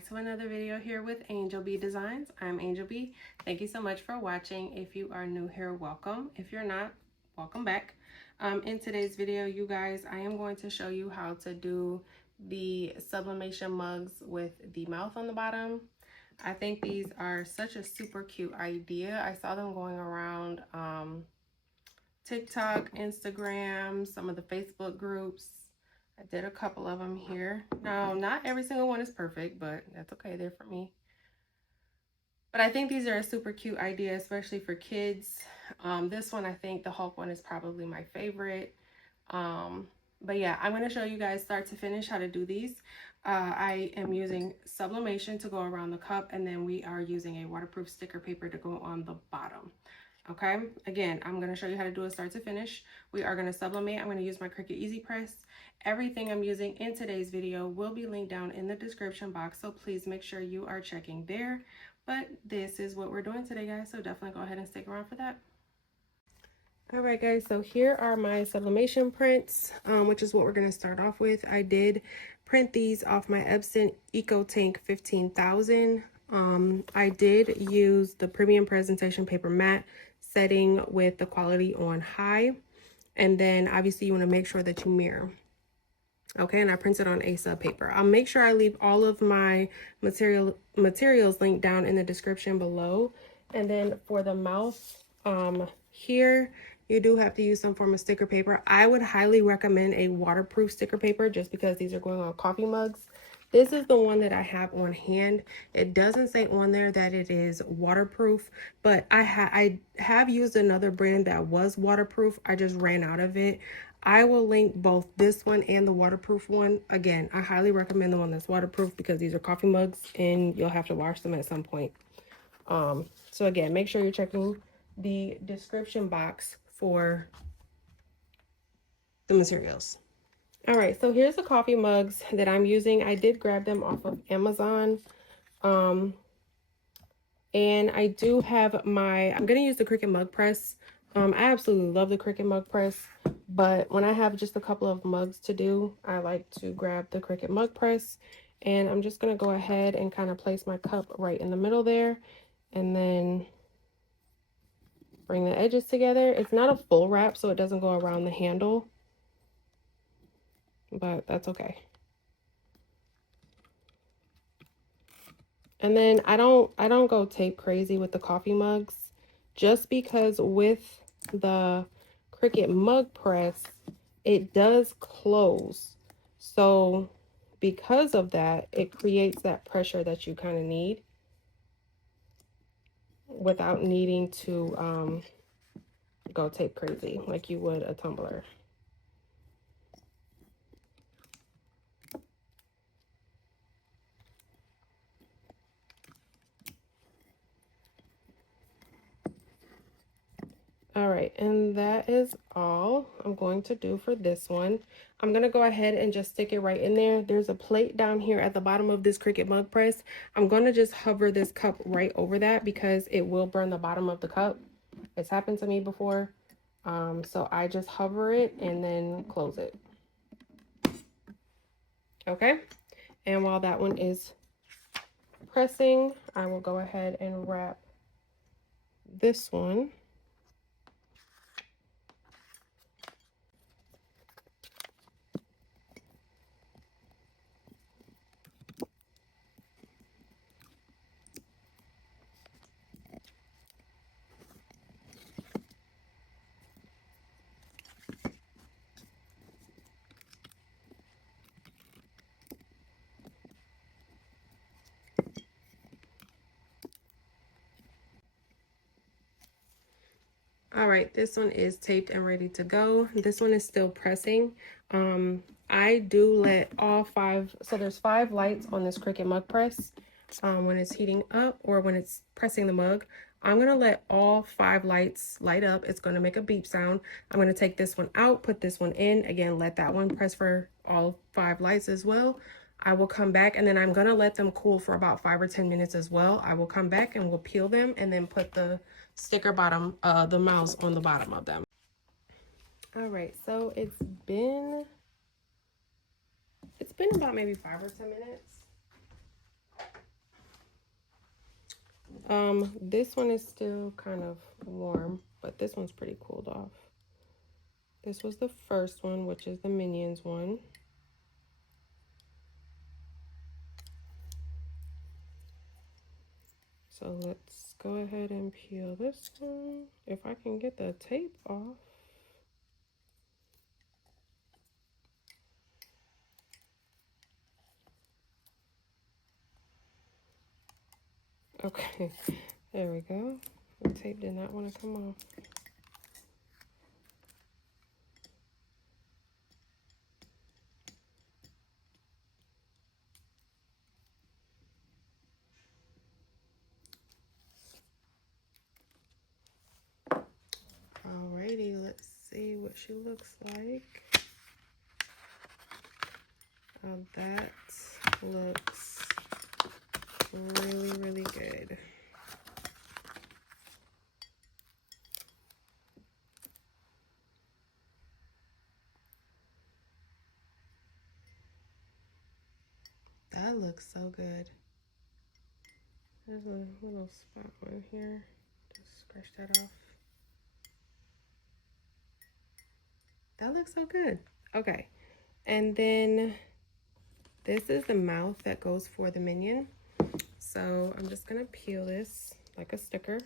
back to another video here with Angel B Designs. I'm Angel B. Thank you so much for watching. If you are new here, welcome. If you're not, welcome back. In today's video, you guys, I am going to show you how to do the sublimation mugs with the mouth on the bottom. I think these are such a super cute idea. I saw them going around TikTok, Instagram, some of the Facebook groups. I did a couple of them here. Now, not every single one is perfect, but that's okay. They're for me. But I think these are a super cute idea, especially for kids. This one, I think the Hulk one is probably my favorite. But yeah, I'm going to show you guys start to finish how to do these. I am using sublimation to go around the cup, and then we are using a waterproof sticker paper to go on the bottom. Okay, again, I'm going to show you how to do it start to finish. We are going to sublimate. I'm going to use my Cricut Easy Press. Everything I'm using in today's video will be linked down in the description box, so please make sure you are checking there. But this is what we're doing today, guys, so definitely go ahead and stick around for that. All right, guys, so here are my sublimation prints, which is what we're going to start off with. I did print these off my Epson Eco Tank 15,000. I did use the premium presentation paper matte setting with the quality on high, and then obviously you want to make sure that you mirror. Okay, and I printed on a sub paper. I'll make sure I leave all of my materials linked down in the description below. And then for the mouth, here you do have to use some form of sticker paper. I would highly recommend a waterproof sticker paper just because these are going on coffee mugs. This is the one that I have on hand. It doesn't say on there that it is waterproof, but I have used another brand that was waterproof. I just ran out of it. I will link both this one and the waterproof one. Again, I highly recommend the one that's waterproof because these are coffee mugs and you'll have to wash them at some point. So again, make sure you're checking the description box for the materials. All right, so here's the coffee mugs that I'm using. I did grab them off of Amazon. And I do have I'm going to use the Cricut Mug Press. I absolutely love the Cricut Mug Press, but when I have just a couple of mugs to do, I like to grab the Cricut Mug Press. And I'm just going to go ahead and kind of place my cup right in the middle there, and then bring the edges together. It's not a full wrap, so it doesn't go around the handle, but that's okay. And then I don't go tape crazy with the coffee mugs, just because with the Cricut Mug Press, it does close. So because of that, it creates that pressure that you kind of need without needing to go tape crazy like you would a tumbler. All right, and that is all I'm going to do for this one. I'm going to go ahead and just stick it right in there. There's a plate down here at the bottom of this Cricut Mug Press. I'm going to just hover this cup right over that because it will burn the bottom of the cup. It's happened to me before. So I just hover it and then close it. Okay, and while that one is pressing, I will go ahead and wrap this one. All right, this one is taped and ready to go. This one is still pressing. I do let all 5, so there's 5 lights on this Cricut Mug Press when it's heating up or when it's pressing the mug. I'm going to let all 5 lights light up. It's going to make a beep sound. I'm going to take this one out, put this one in. Again, let that one press for all 5 lights as well. I will come back, and then I'm going to let them cool for about 5 or 10 minutes as well. I will come back and we'll peel them and then put the sticker bottom, the mouse on the bottom of them. All right, so it's been about maybe 5 or 10 minutes. This one is still kind of warm, but this one's pretty cooled off. This was the first one, which is the Minions one. So let's go ahead and peel this one. If I can get the tape off. Okay, there we go. The tape did not want to come off. Alrighty, let's see what she looks like. That looks really, really good. That looks so good. There's a little spot on here. Just scratch that off. That looks so good. Okay, and then this is the mouth that goes for the Minion. So I'm just gonna peel this like a sticker.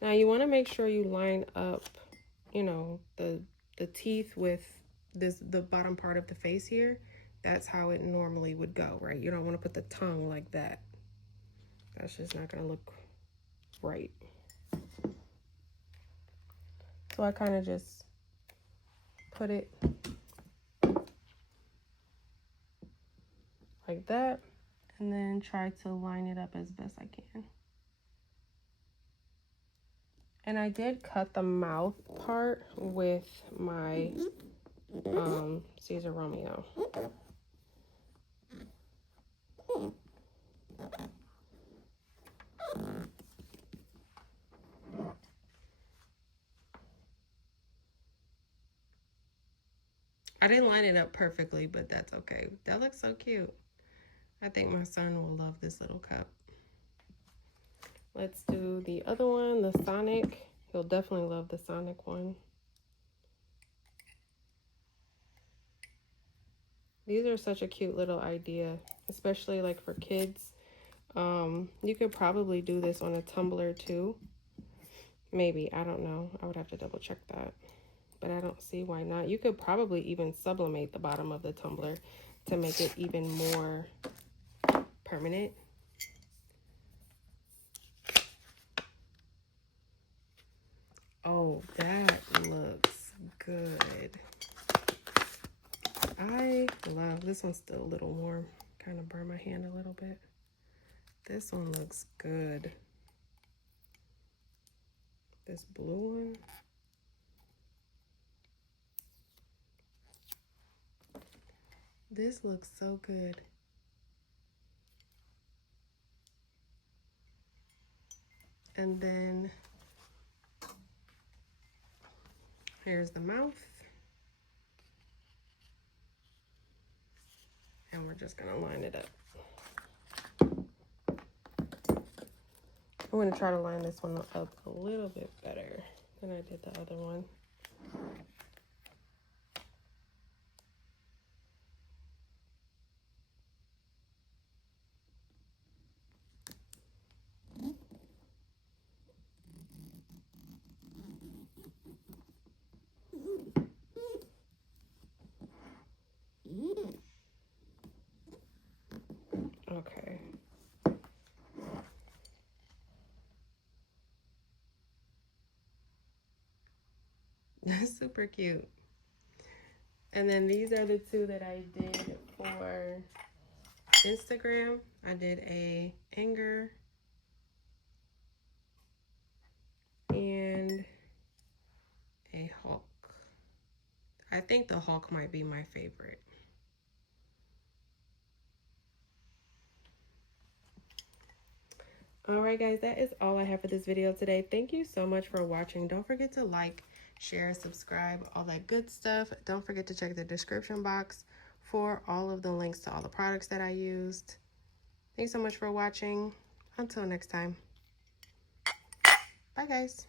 Now you want to make sure you line up, you know, the teeth with the bottom part of the face here. That's how it normally would go, right? You don't want to put the tongue like that. That's just not gonna look right. So I kind of just put it like that, and then try to line it up as best I can. And I did cut the mouth part with my Siser Romeo. I didn't line it up perfectly, but that's okay. That looks so cute. I think my son will love this little cup. Let's do the other one, the Sonic. He'll definitely love the Sonic one. These are such a cute little idea, especially like for kids. You could probably do this on a tumbler too. Maybe, I don't know. I would have to double check that. But I don't see why not. You could probably even sublimate the bottom of the tumbler to make it even more permanent. Oh, that looks good. I love this one's still a little warm. Kind of burn my hand a little bit. This one looks good. This blue one. This looks so good. And then here's the mouth. And we're just gonna line it up. I'm gonna try to line this one up a little bit better than I did the other one. Okay. That's super cute. And then these are the two that I did for Instagram. I did a anger and a Hulk. I think the Hulk might be my favorite. Alright guys, that is all I have for this video today. Thank you so much for watching. Don't forget to like, share, subscribe, all that good stuff. Don't forget to check the description box for all of the links to all the products that I used. Thanks so much for watching. Until next time. Bye, guys.